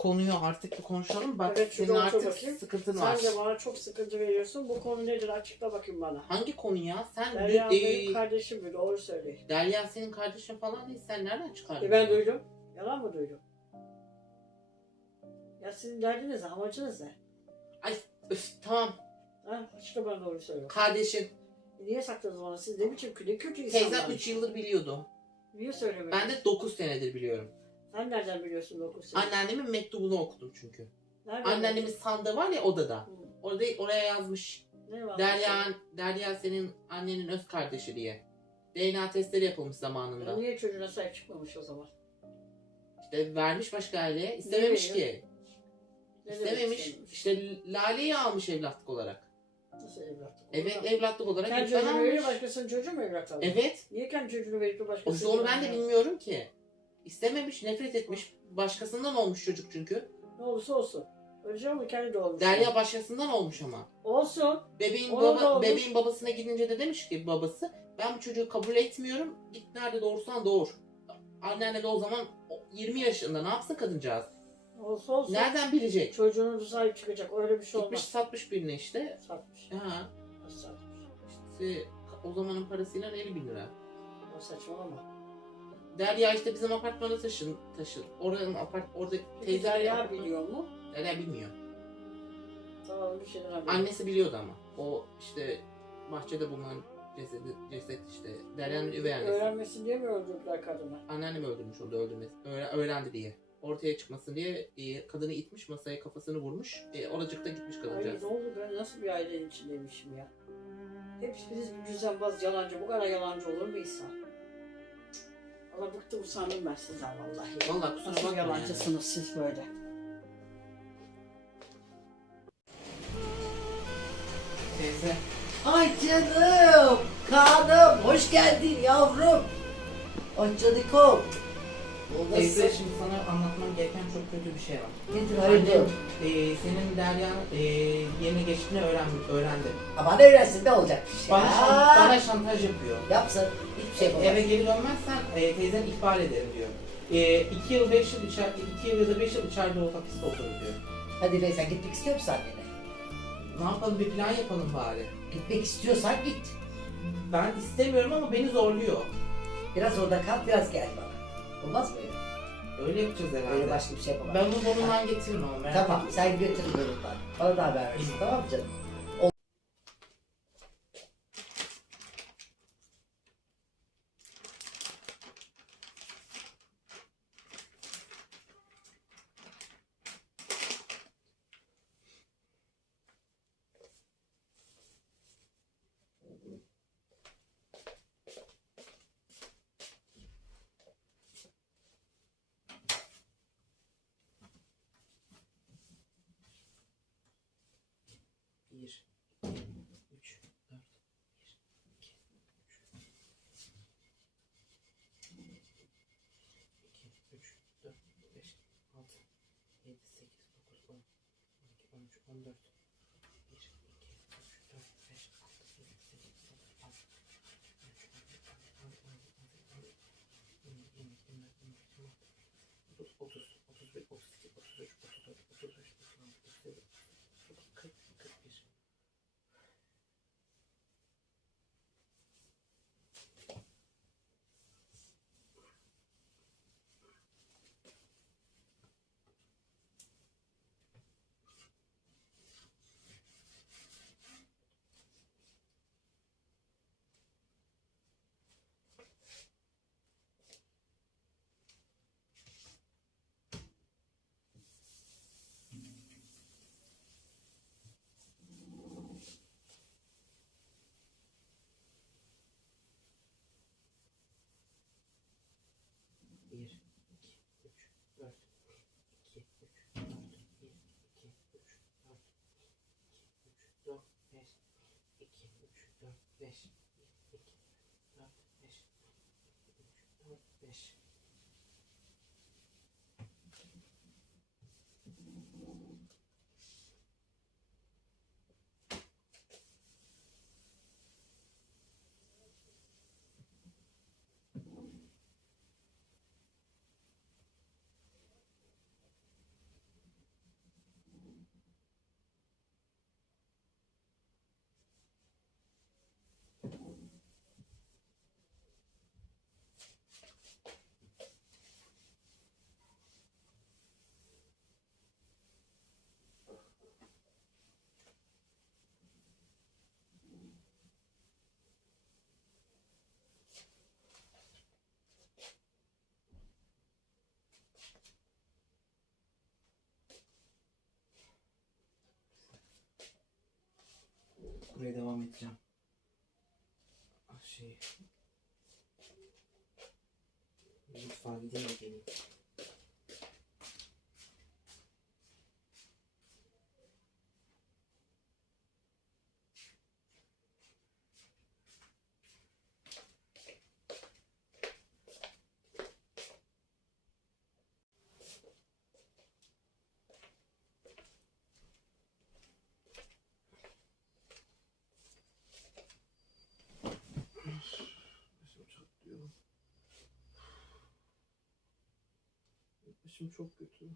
konuyu artık bir konuşalım. Bak Evet, senin şurada otur artık bakayım. sıkıntın Sen var. de bana çok sıkıntı veriyorsun. Bu konu nedir? Açıkla bakayım bana. Hangi konu ya? Sen Derya dü- benim e, kardeşim mi? Doğru söyle. Derya senin kardeşin falan değil. Sen nereden çıkardın? E ben duydum. Yalan mı duydum? Ya sizin derdiniz ne? Amacınız ne? Ay üf, tamam. Ha? Açıkla bana doğru söyle. Kardeşin. E niye sakladınız bana? Siz ne biçim ne kötü insanlar. Teyzem 3 yıldır biliyordu. Niye söylemedin? Ben de 9 senedir biliyorum. Sen nereden biliyorsun 9 sene? Anneannemin mektubunu okudum çünkü. Nereden Anneannemin sandığı var ya odada. Hı. Orada oraya yazmış. Ne var? Derya, Derya senin annenin öz kardeşi diye. DNA testleri yapılmış Ya zamanında. niye çocuğuna sahip çıkmamış o zaman? İşte vermiş başka aileye. İstememiş ki. Ne demek İstememiş. istememiş? İşte Lale'yi almış evlatlık olarak. Nasıl evlatlık? Evet evlatlık olarak Kendi lütfen çocuğunu veriyor almış. başkasının çocuğu mu evlat alıyor? Evet. Niye kendi çocuğunu verip de O başkasının işte onu ben de çocuğunu bilmiyorum ki. İstememiş, nefret etmiş. Başkasından olmuş çocuk çünkü. Ne olursa olsun. Öleceğim mi kendi doğmuş. Derya başkasından olmuş ama. Olsun. Bebeğin da baba, olmuş. bebeğin babasına gidince de demiş ki babası ben bu çocuğu kabul etmiyorum. Git nerede doğursan doğur. Anneanne de o zaman o 20 yaşında ne yapsın kadıncağız? Olsa olsun. Nereden bilecek? Çocuğuna sahip çıkacak. Öyle bir şey Gitmiş olmaz. satmış birine işte. Satmış. Ha, Nasıl satmış? işte o zamanın parasıyla 50 bin lira. O saçmalama. Derya işte bizim apartmana taşın taşın. Oranın apart Peki teyze Derya biliyor mu? Derya bilmiyor. Tamam bir şeyden haber. Annesi biliyordu ama. O işte bahçede bulunan cesedi, ceset işte. Derya'nın üvey annesi. Öğrenmesin diye mi öldürdüler kadını? Anneannem öldürmüş onu öldürmesi. Öğre- öğrendi diye. Ortaya çıkmasın diye e, kadını itmiş masaya kafasını vurmuş. E, oracıkta gitmiş Ay kadıncağız. ne oldu ben nasıl bir ailenin içindeymişim ya. Hepimiz bir düzenbaz yalancı. Bu kadar yalancı olur mu insan? Allah bıktım usandım ben sizden vallahi. Vallahi kusura bakma yalancısınız siz böyle. Teyze. Ay canım, Kaan'ım, hoş geldin yavrum. Ay canikom. Nasıl? şimdi sana anlatmam gereken çok kötü bir şey var. Nedir hayırdır? e, senin Derya e, yerine geçtiğini öğren, öğrendi. Aman öğrensin ne olacak bir şey. Bana, şan- bana şantaj yapıyor. Yapsın, hiçbir şey yapamaz. Eve geri dönmezsen e, teyzen ihbar ederim diyor. E, iki yıl, beş yıl içeride, iki yıl ya da beş yıl içeride o hapiste oturur diyor. Hadi Reysen gitmek istiyor musun annene? Ne yapalım bir plan yapalım bari. Gitmek istiyorsan git. Ben istemiyorum ama beni zorluyor. Biraz orada kal, biraz gel bana. Olmaz mı öyle? Yapacağız herhalde. Öyle başka bir şey yapamam. Ben bunu burnundan getiririm ama merak Tamam, etme. sen götür yolundan. Bana da haber versin, tamam mı canım? 1, 2, 3, 4, 1, 2, 3, 2, 3, 4, 5, 6, 7, 8, 9, 10, 12, 13, 14, 5, 2, 4, 5, 2, 3, 4, 5. buraya devam edeceğim. Ah, Şey... Mutfağa gideyim de geleyim. Başım çatlıyor. Başım çok kötü.